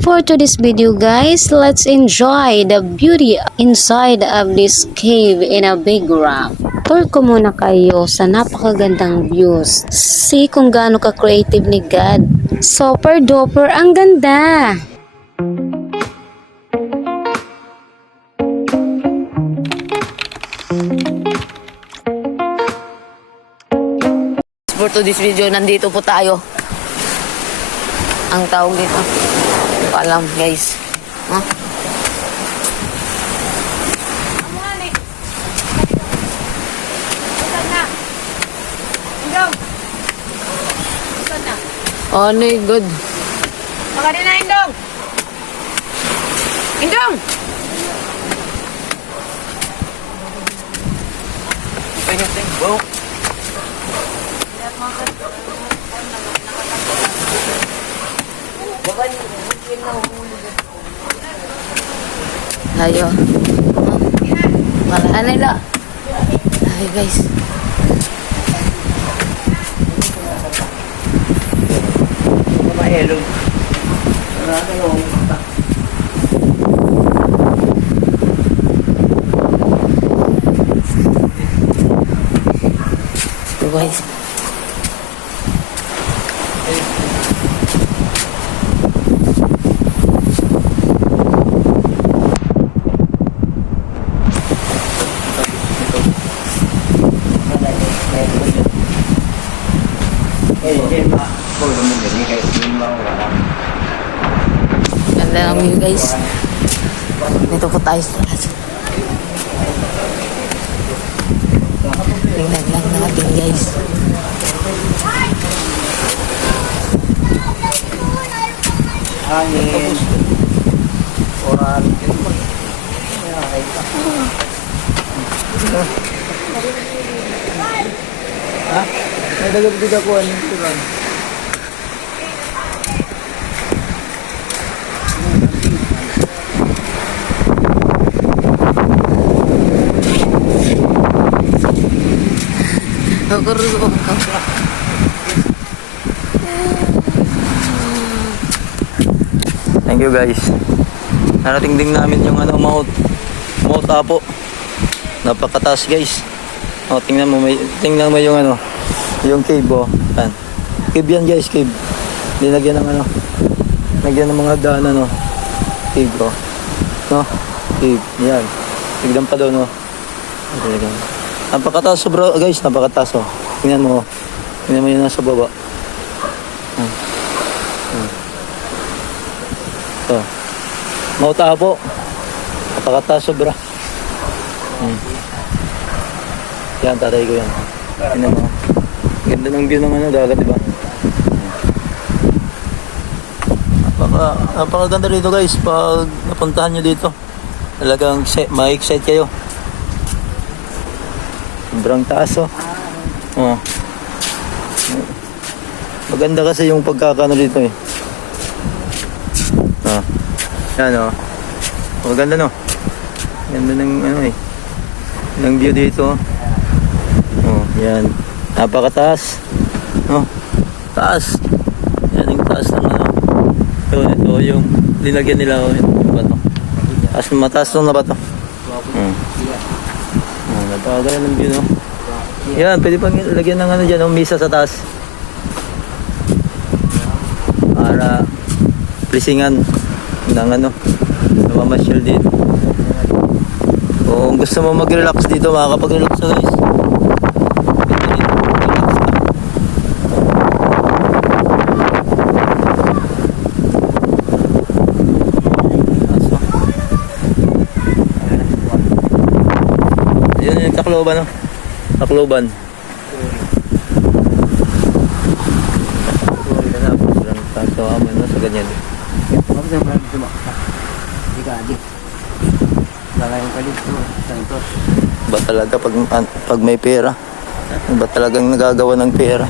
For today's video guys, let's enjoy the beauty inside of this cave in a big rock. Tour ko muna kayo sa napakagandang views. See kung gaano ka-creative ni God. Super duper ang ganda! For today's video, nandito po tayo. Ang tawag dito. Hindi ko alam, guys. Huh? Oh my God. Makanin na, Indong! Indong! Ayo. Wala nila. Ay, guys. Mahelo. Ito, guys. Ganda ng view, guys. Dito po tayo sa taas. Tingnan lang natin, guys. Hangin. Oral. Ha? May dagdag ako ano ito lang. Thank you guys. Narating din namin yung ano Mount Apo. Napakataas guys. Oh, tingnan mo yung ano, yung cave oh. Yan. Cave yan guys, cave. Dinagyan ng ano, lagyan ng mga daan ano. Cave oh. No? Cave. Yan. Tignan pa daw no. Napakataas sobra guys, napakataas oh. Tingnan mo. Tingnan mo yung nasa baba. Ito. Mount Apo. Napakataas sobra. Yan, tatay ko yan. Tingnan mo. Ganda ng view ng ano, dagat, diba? Napakaganda dito guys. Pag napuntahan nyo dito, talagang ma-excite kayo. Sobrang taas oh. Oh. Maganda kasi yung pagkakano dito eh. Oh. Yan oh. Maganda no. Ganda ng ano eh. Ng view dito. Oh, yan. Napakataas. Oh. Taas. Yan yung taas ng ano. Ito yung linagyan nila oh. Yung bato. Taas ng mataas na bato. Napakaganda ng view no. Yan, pwede pang lagyan ng ano dyan, ng misa sa taas. Para pleasingan ng ano, namamasyal dito. Kung gusto mo mag-relax dito, makakapag-relax na guys. Yan yung Tacloban no? Tacloban. Sa ganyan. Ba talaga pag may pera? Ba talagang nagagawa ng pera?